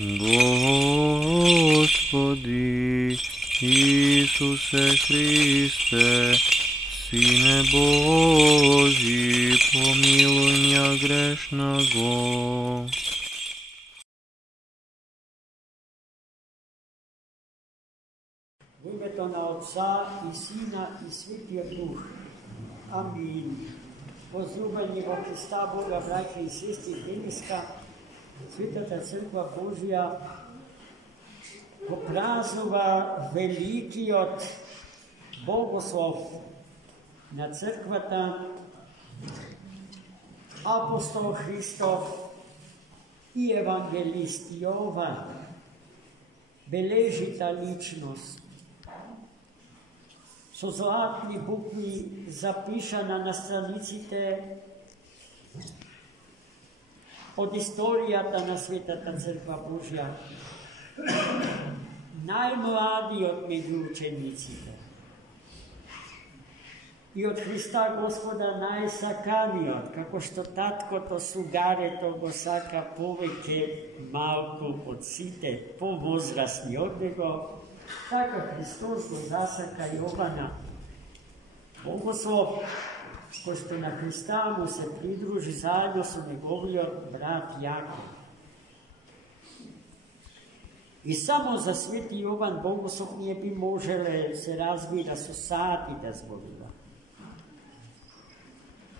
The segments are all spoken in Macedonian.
Господи Исусе Христе, Сине Божий, помилуй меня грешного. В името на Отца и Сина и Святия Дух. Амин. Возлюбени во Христа Бога, браќа и сестри, денеска Светата Црква Божија го празнува великиот богослов на Црквата, апостол Христов и евангелист Јован, бележита личност. Со златни букви запишана на страниците од историјата на Светата Црква Божја. Најмладиот меѓу учениците. И од Христа Господа најсаканиот, како што таткото сугарето го сака повеќе малку од сите повозрасни од него, така Христос го засака Јована, богослов, кој што на Христа му се придружи заедно со неговиот брат Јаков. И само за Свети Јован богослов ние би можеле се разбира со сати да зборува.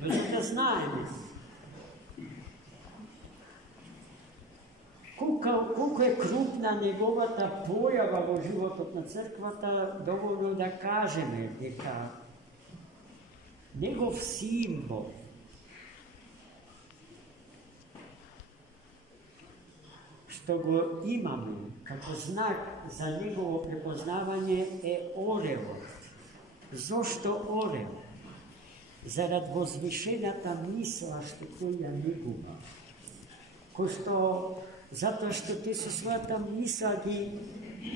Но за да знаеме колку е крупна неговата појава во животот на црквата, доволно да кажеме дека негов символ што го имаме како знак за негово препознавање е орелот. Зошто орел? Зарад возвишената мисла што тој ја негува. Кој што затоа што тој со својата мисла ги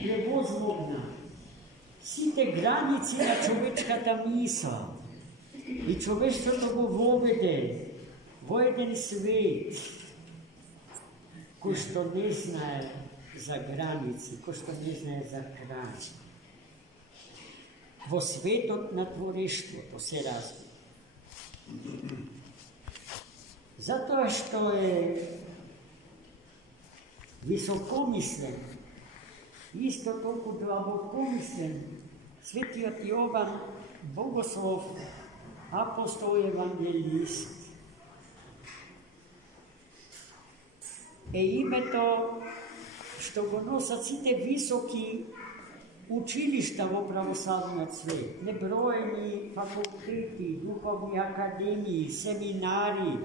превозвогна сите граници на човечката мисла и човештвото го воведе во еден свет кој што не знае за граници, кој што не знае за крај. Во светот на творештвото се разбира. Затоа што е високомислен, исто толку длабокомислен, Светиот Јован, богослов, апостол евангелист, е името што го носат сите високи училишта во православниот свет, неброени факултети, духовни академии, семинари,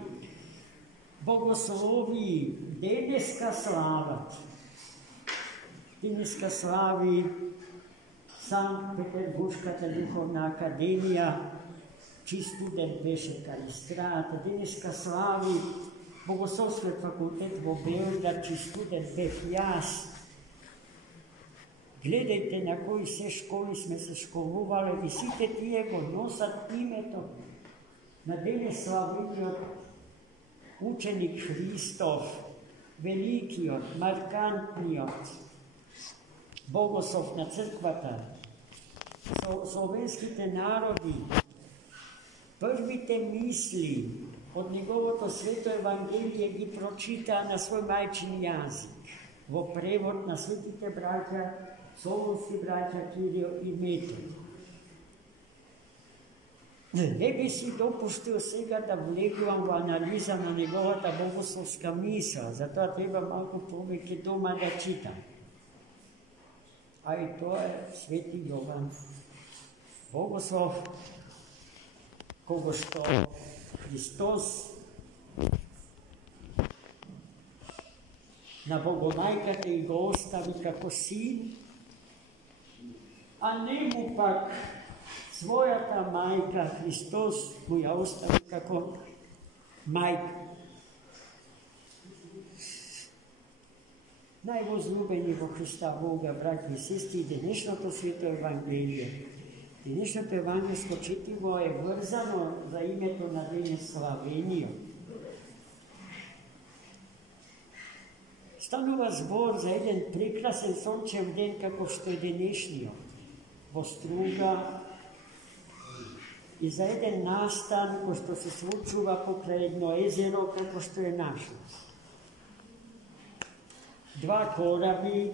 богослови, денеска слават. Денеска слави Санкт-Петербуршката духовна академија, чиј студент беше Калистрат. Денеска слави Богословскиот факултет во Белград, чиј студент бев јас. Гледајте на кои се школи сме се школувале и сите тие го носат името на денес славениот ученик Христов, великиот, маркантниот богослов на црквата, со словенските народи. Првите мисли од неговото свето Евангелие ги прочитаа на свој мајчин јазик, во превод на светите браќа, солунски браќа Кирил и Методи. Не би си допуштил сега да влегувам во анализа на неговата богословска мисла, затоа треба малку повеќе дома да читам. А и тоа е Свети Јован, богослов, кого што Христос на Богомајката и го остави како син, а не му пак својата мајка Христос му ја остави како мајка. Највозлюбени во Христа Бога, браќи и сестри, денешното свето Евангелие, денешното евангелско четиво е врзано за името на денес славениот. станува збор за еден прекрасен сончев ден како што е денешниот во Струга и за еден настан кој што се случува покрај едно езеро како што е нашо. Два кораби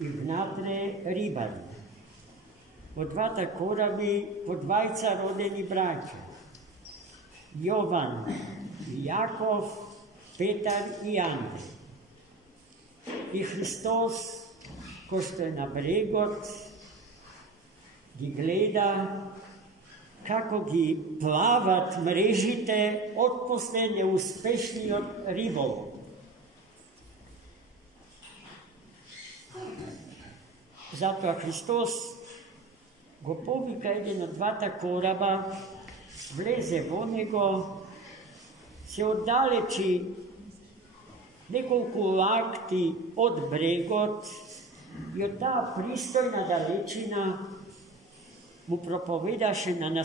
и внатре рибари. Во двата кораби по двајца родени браќа. Јован и Јаков, Петар и Андре. И Христос, кој што е на брегот, ги гледа како ги плават мрежите од после неуспешниот риболов. Затоа Христос го повика еден од двата кораба, влезе во него, се оддалечи неколку лакти од брегот и од таа пристојна далечина му проповедаше на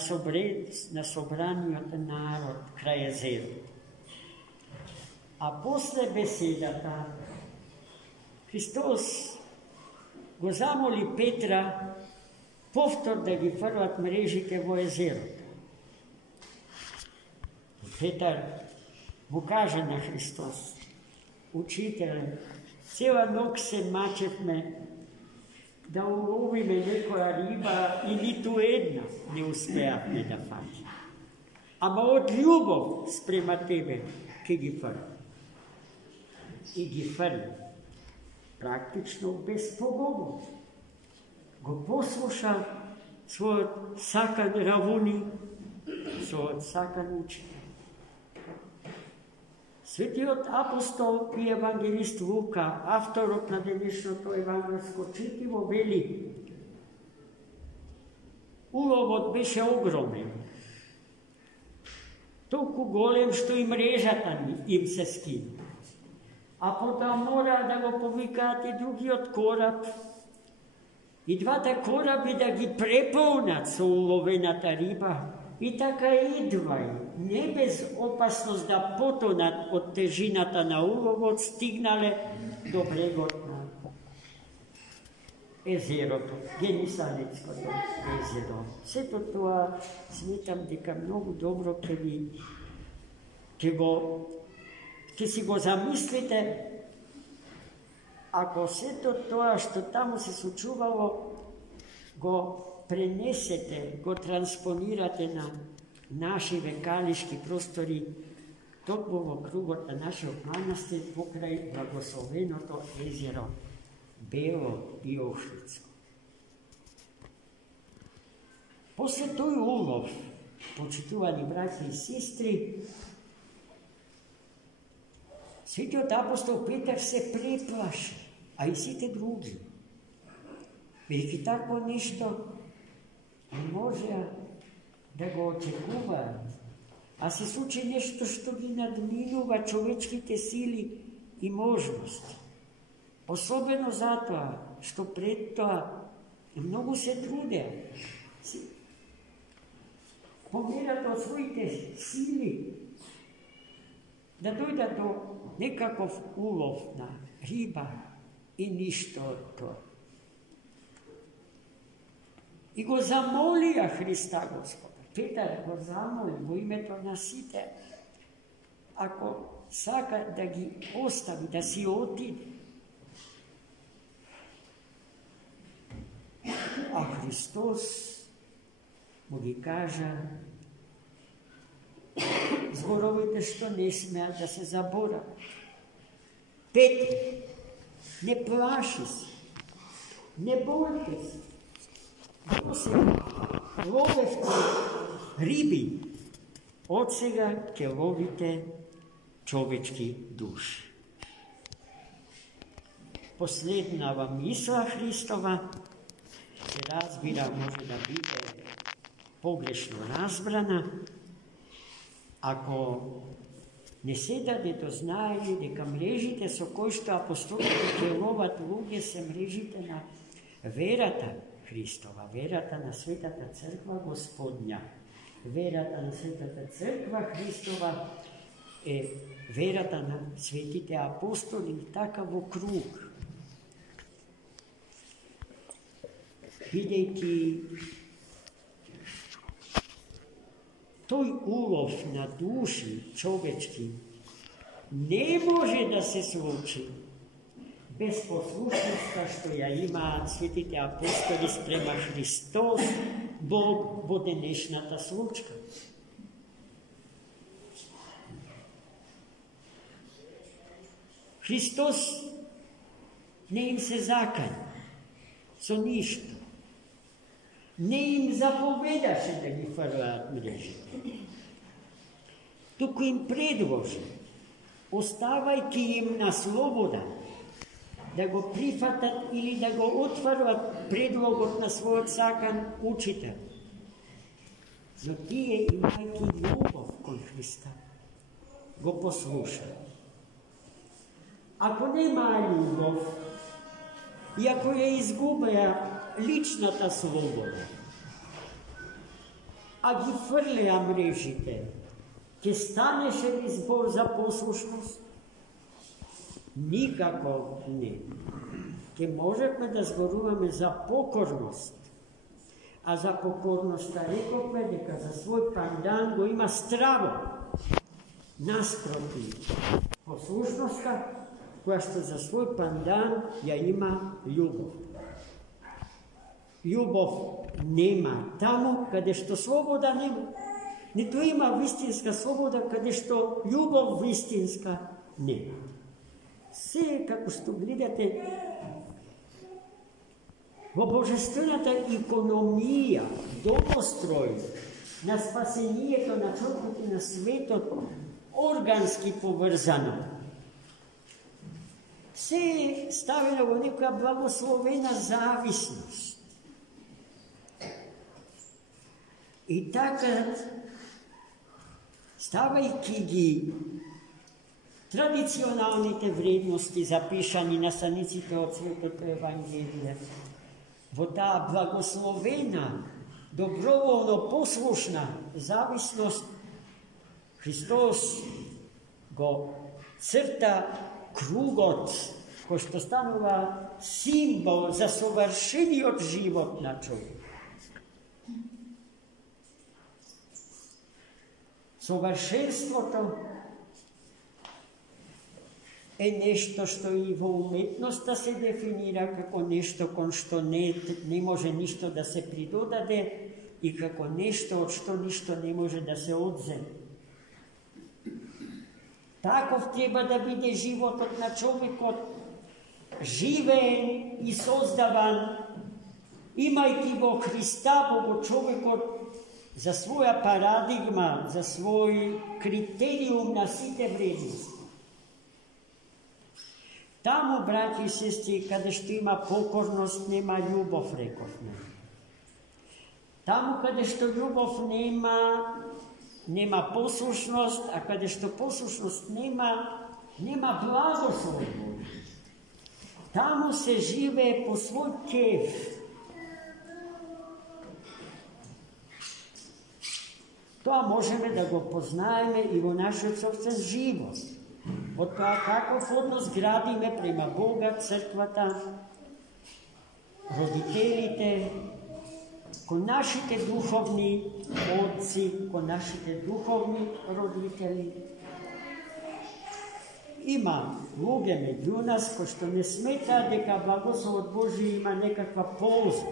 собраниот народ крај езерото. А после беседата Христос го замоли Петра повтор да ги фрлат мрежите во езерото. Петар му кажа на Христос: Учителе, цела ног се мачевме да уловиме некоја риба и ниту една не успеавме да фатиме. Ама од љубов спрема тебе ќе ги фрлам. И ги фрли. Практично без поговор. Го послуша својот сакан равуни, својот сакан учител. Светиот апостол и евангелист Лука, авторот на денешното евангелско четиво, вели: уловот беше огромен, толку голем што и мрежата им се скина. А потоа мора да го повикаат и другиот кораб, и двата кораби да ги преполнат со уловената риба, и така идвај, не без опасност да потонат од тежината на уловот, стигнале до брегот на езерото, Генисарецкото езеро. Сето тоа сметам дека многу добро ќе си го замислите, ако сето тоа што таму се случувало го пренесете, го транспонирате на наши векалишки простори, токму во кругот на нашиот манастир покрај благословеното езеро Бело и Охридско. После тој улов, почитувани браќи и сестри, светиот апостол Петар се преплаши, а и сите други. Бидејќи такво нешто не можеа да го очекуваат, а се случи нешто што ги надминува човечките сили и можности. Особено затоа што пред тоа многу се трудеа, померат од своите сили да дојдат до некаков улов на риба и ништо од тоа. И го замолија Христа Господа. Петар го замоли во името на сите, ако сака да ги остави, да си отиде. А Христос му ги кажа зборовите што не смеат да се заборават. Петре, не плаши се, не бојте се. Ако се ловевте риби, од сега ќе ловите човечки души. Последнава мисла Христова се разбира, може да биде погрешно разбрана, ако не се даде до знаење дека мрежите со кои што апостолите ќе ловат луѓе се мрежите на верата Христова, верата на Светата Црква Господња, верата на Светата Црква Христова, верата на светите апостоли, така во круг. Бидејќи тој улов на души човечки не може да се случи без послушноста што ја имаат светите апостоли спрема Христос во денешната случка. Христос не им се закања со ништо. Не им заповедаше да ги фрлаат мрежите. Туку им предложи, оставајќи им на слобода, да го прифатат или да го отфрлат предлогот на својот сакан учител. Но тие, имајќи љубов кон Христа, го послушаат. Ако немаа љубов, и ако ја изгубеа личната слобода, а ги фрлеа мрежите, ќе станеше ли збор за послушност? Никако не. Ќе можеме да зборуваме за покорност, а за покорноста рековме дека за свој пандан го има страво, наспроти послушноста, која што за свој пандан ја има љубов. Љубов нема таму каде што слобода нема. Ниту има вистинска слобода каде што љубов вистинска нема. Се, како што гледате, во божествената економија, домострој на спасението на човекот и на светот, органски поврзано, се ставено во некоја благословена зависност. И така, ставајќи ги традиционалните вредности запишани на страниците од Светото Евангелие, во таа благословена, доброволно послушна зависност, Христос го црта кругот, кој што станува символ за совршениот живот на човек. Совршенството е нешто што и во уметноста се дефинира како нешто кон што не може ништо да се придодаде и како нешто од што ништо не може да се одземе. Таков треба да биде животот на човекот, живеен и создаван, имајќи го Христа во човекот за своја парадигма, за свој критериум на сите вредности. Таму, браќи и сестри, каде што има покорност, нема љубов, рековме. Таму, каде што љубов нема послушност, а каде што послушност нема благослов. Таму се живее по свој кеф. Тоа можеме да го познаеме и во нашиот собствен живот. Од тоа каков однос градиме према Бога, црквата, родителите, кон нашите духовни отци, кон нашите духовни родители. Има луѓе меѓу нас кои што не сметаат дека благословот Божи има некаква полза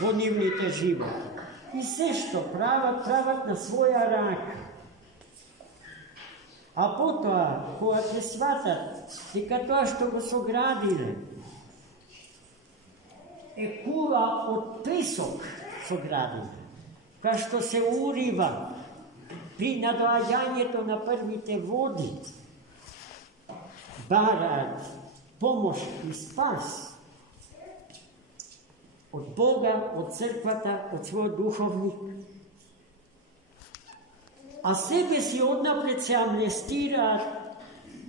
во нивните животи. И се што прават на своја рака. А потоа, кога ќе сватат дека тоа што го соградиле е кула од песок соградиле, која што се урива при надоаѓањето на првите води, бараат помош и спас од Бога, од црквата, од својот духовник. А себе си однапред се амнестираат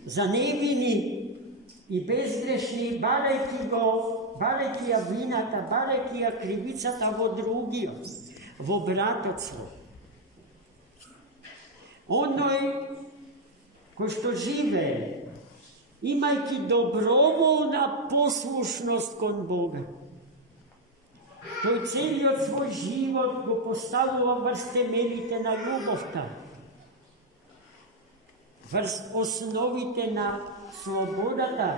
за невини и безгрешни, барајќи ја вината, барајќи ја кривицата во другиот, во братот свој. Оној кој што живее, имајќи доброволна послушност кон Бога. Тој целиот свој живот го поставува врз темелите на љубовта, врз основите на слободата,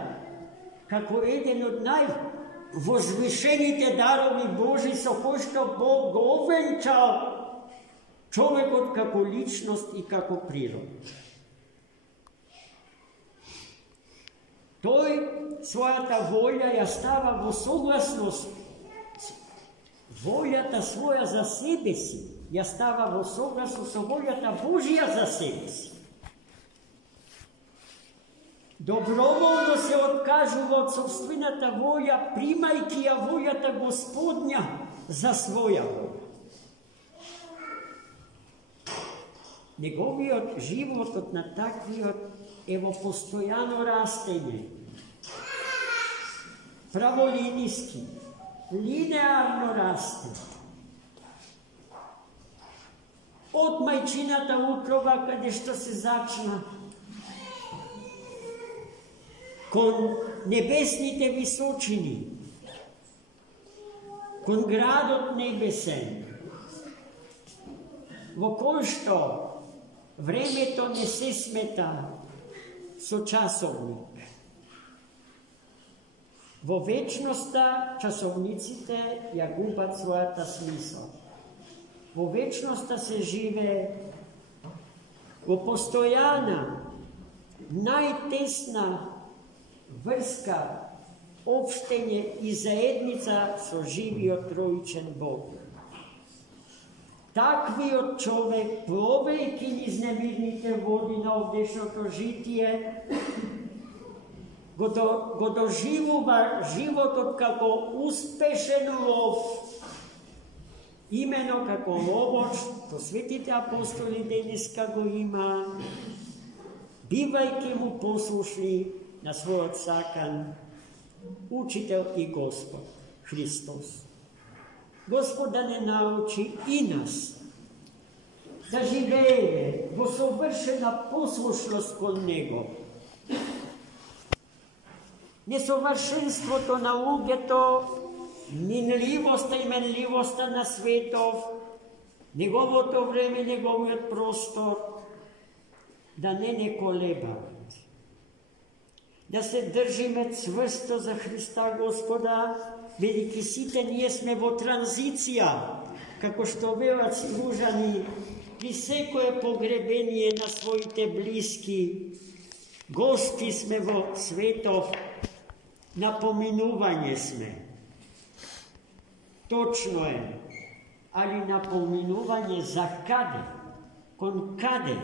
како еден од највозвишените дарови Божи со кој што Бог го овенчал човекот како личност и како природа. Тој својата волја ја става во согласност, волјата своја за себе си ја става во согласност со волјата Божија за себе си. Доброволно се откажува од собствената волја, примајќи ја волјата Господња за своја волја. Неговиот животот на таквиот е во постојано растење, праволиниски, линеарно расте. Од мајчината утроба, каде што се зачна, кон небесните височини, кон градот небесен, во кој што времето не се смета со часовник. Во вечноста часовниците ја губат својата смисла. Во вечноста се живее во постојана, најтесна врска, општење и заедница со живиот троичен Бог. Таквиот човек, пловејќи низ немирните води на овдешното житие, го доживува животот како успешен лов, имено како ловоч, то светите апостоли денеска го има, бивајќи му послушни на својот сакан учител и Господ, Христос. Господ да не научи и нас да живееме во совршена послушност кон Него. Несовршенството на луѓето, минливоста и менливоста на светов, неговото време, неговиот простор, да не колебаат. Да се држиме цврсто за Христа Господа, бидејќи сите ние сме во транзиција, како што велат силужани, при секое погребение на своите блиски, гости сме во светов, на поминување сме. Точно е, али на поминување за каде? Кон каде?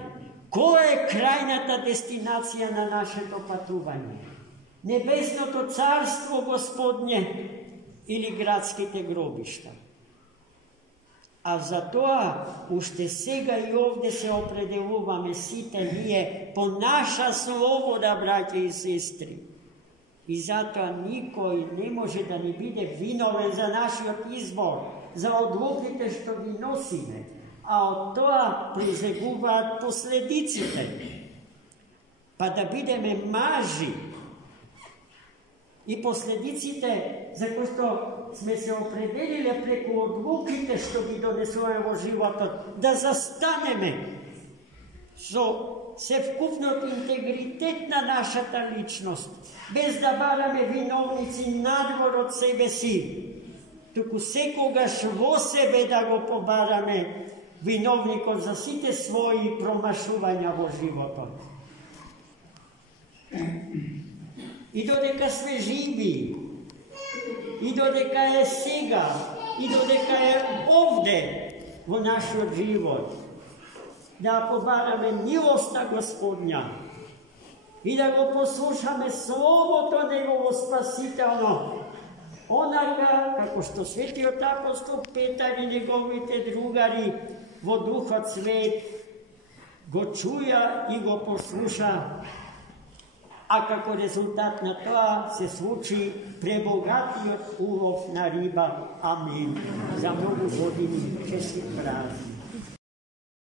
Која е крајната дестинација на нашето патување? Небесното царство Господне или градските гробишта? А за тоа, уште сега и овде се определуваме сите ние по наша слобода, браќа и сестри. И затоа никој не може да ни биде виновен за нашиот избор, за одлуките што ги носиме, а од тоа произлегуваат последиците. Па да бидеме мажи и последиците за кои што сме се определиле преку одлуките што ги донесуваме во животот, да застанеме со севкупниот интегритет на нашата личност, без да бараме виновници надвор од себе си, туку секогаш во себе да го побараме виновникот за сите своји промашувања во животот. И додека сме живи, и додека е сега, и додека е овде во нашиот живот, да побараме милоста Господња и да го послушаме Словото Негово спасително, онака како што светиот апостол Петар и неговите другари во Духот Свет го чуја и го послуша, а како резултат на тоа се случи пребогатиот улов на риба. Амин. За многу години честит празник.